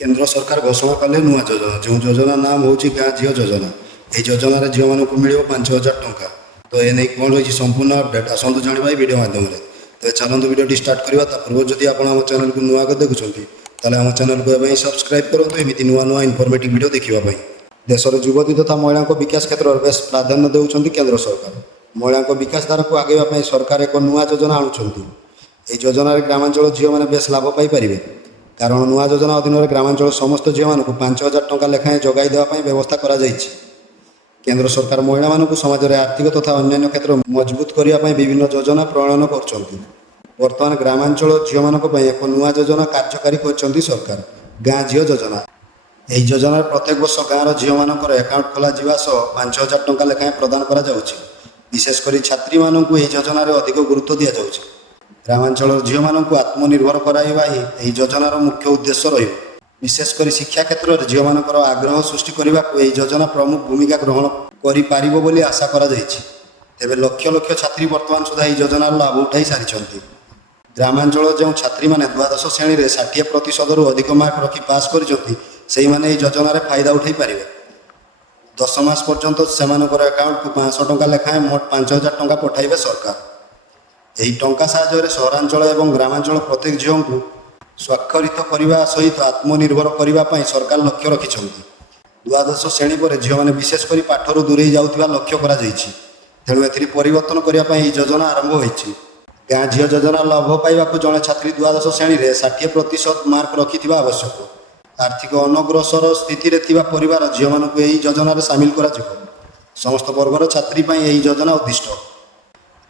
केंद्र सरकार घोषणा कले नुआ योजना जो योजना नाम हूँ गाँ झील योजना। ये योजन झील मानक मिल 5,000 टंका। तो ये नहीं कौन रही संपूर्ण अपडेट आसतु जाना वीडियो माध्यम तो चलते वीडियो स्टार्ट करवा पूर्व जदि आप चैनल को नुआ देखुं आम चैनल को सब्सक्राइब करूँ एमती नुआ नुआ इनफॉर्मेटिव वीडियो देखापी। देशर युवती तथा महिला विकास क्षेत्र में बेस प्राधान्य देउछंती केंद्र सरकार। महिला विकास धारा को आगे सरकार एक नुआ योजना आणुछंती। यह योजना ग्रामांचल झील मैंने बेस लाभ पाइपर कारण नुआ योजना अधीन ग्रामांचल समस्त झील मानक 5,000 टंका लेखाएं जगाई देवाई व्यवस्था करा जायछि। केंद्र सरकार महिला मानक समाज में आर्थिक तथा अन्य क्षेत्र मजबूत करने विभिन्न योजना प्रणयन कर वर्तमान ग्रामांचल झील मानक एक नुआ योजना कार्यकारी कर सरकार गाँ झील योजना। यह योजन प्रत्येक वर्ष गाँव झील मानकर अकाउंट खोल 5,000 टंका लेखाएं प्रदान करा जाउछि। विशेषकर छात्री मानक यह योजन अधिक गुरुत्व दि जाउछि। ग्रामांचल झील मानक आत्मनिर्भर कराइबा ही यह योजनार मुख्य उद्देश्य रहिब। विशेषकर शिक्षा क्षेत्र में झील मानकर आग्रह सृष्टि करने को यह योजना प्रमुख भूमिका ग्रहण करिपारिबो बोली आशा करा जायछि। तेबे लक्ष लक्ष छात्री वर्तमान सुधा यह योजनार लाभ उठाई सारिछंती। ग्रामांचल जो छात्री माने द्वादश श्रेणी में 60% अधिक मार्क रखी पास करिसंती से मैंने योजन फायदा उठाई पारे। 10 मास पर्यंत से अकाउंट को 500 टंका लेखाएं मोट 5,000 टंका पठाइबे सरकार। यही टंका साहाय्य सहरांचल और ग्रामांचल प्रत्येक झील को स्वाक्षरित करने सहित आत्मनिर्भर करने सरकार लक्ष्य रखिंट। द्वादश श्रेणी पर झील मैंने विशेषकर पाठर दूरे जाऊा लक्ष्य तेणु परिवर्तन करने योजना आरंभ होती। गाँ झील योजना लाभ पाइबा जड़े छात्री द्वादश श्रेणी में 60% मार्क रखि आवश्यक। आर्थिक अनग्रसर स्थिति में परिवार झील मानक योजन सामिल कर समस्त वर्गर छात्री यही योजना उद्दिष्ट।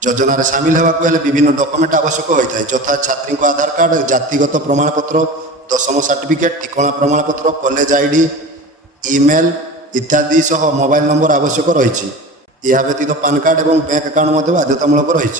योजन सामिल होगा विभिन्न डॉक्यूमेंट आवश्यक होता है यथा छात्री आधार कार्ड, जातिगत प्रमाणपत्र, दशम सर्टिफिकेट, ठिकाना प्रमाणपत्र, कॉलेज आईडी, ईमेल इत्यादि सह मोबाइल नंबर आवश्यक रही। यह व्यतीत पान कार्ड और बैंक अकाउंट बाध्यतामूलक रही।